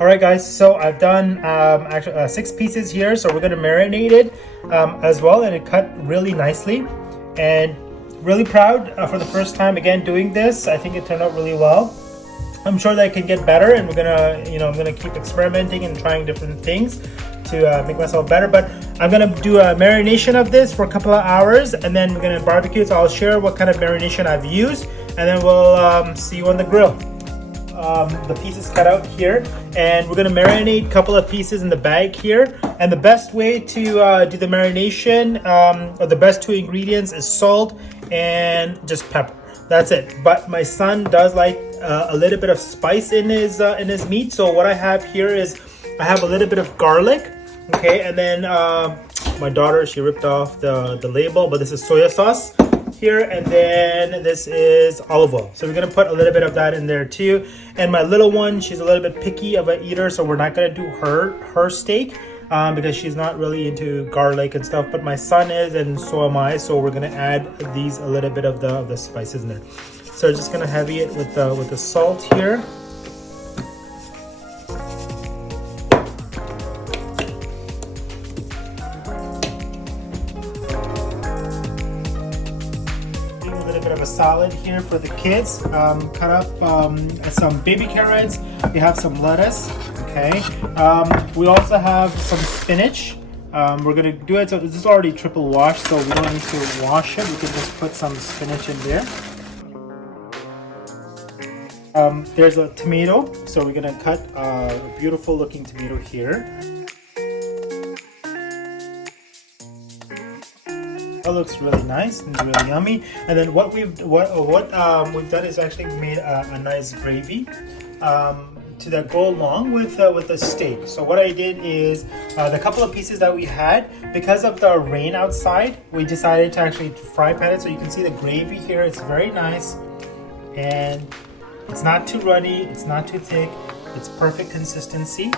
All right, guys, so I've done actually 6 pieces here, so we're gonna marinate it as well, and it cut really nicely. And really proud for the first time again doing this. I think it turned out really well. I'm sure that it can get better, and we're gonna, I'm gonna keep experimenting and trying different things to make myself better. But I'm gonna do a marination of this for a couple of hours, and then we're gonna barbecue. So I'll share what kind of marination I've used, and then we'll see you on the grill. The pieces cut out here, and we're gonna marinate a couple of pieces in the bag here. And the best way to do the marination, or the best 2 ingredients, is salt and just pepper. That's it. But my son does like a little bit of spice in his meat. So what I have here is I have a little bit of garlic, okay, and then my daughter, she ripped off the label, but this is soya sauce here, and then this is olive oil. So we're gonna put a little bit of that in there too. And my little one, she's a little bit picky of an eater, so we're not gonna do her steak because she's not really into garlic and stuff. But my son is, and so am I. So we're gonna add these a little bit of the spices in there. So just gonna heavy it with the salt here. Of a salad here for the kids. Cut up some baby carrots. We have some lettuce. Okay. We also have some spinach. We're gonna do it. So this is already triple washed, so we don't need to wash it. We can just put some spinach in there. There's a tomato, so we're gonna cut a beautiful looking tomato here. That looks really nice and really yummy. And then what we've done is actually made a nice gravy to that go along with the steak. So what I did is the couple of pieces that we had, because of the rain outside, we decided to actually fry pan it. So you can see the gravy here. It's very nice, and it's not too runny. It's not too thick. It's perfect consistency.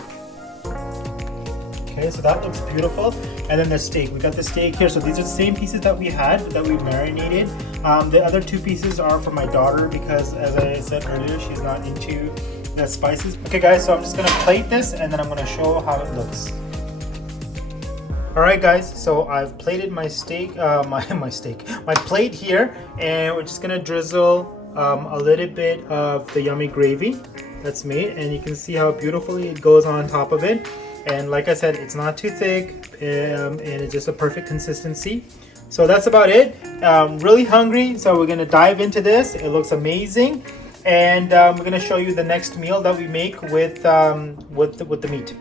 Okay, so that looks beautiful. And then the steak, we got the steak here. So these are the same pieces that we had, that we marinated. The other 2 pieces are for my daughter because, as I said earlier, she's not into the spices. Okay guys, so I'm just gonna plate this, and then I'm gonna show how it looks. All right guys, so I've plated my steak, my plate here, and we're just gonna drizzle a little bit of the yummy gravy that's made, and you can see how beautifully it goes on top of it. And like I said, it's not too thick, and it's just a perfect consistency. So that's about it. Really hungry, so we're gonna dive into this. It looks amazing, and we're gonna show you the next meal that we make with the meat.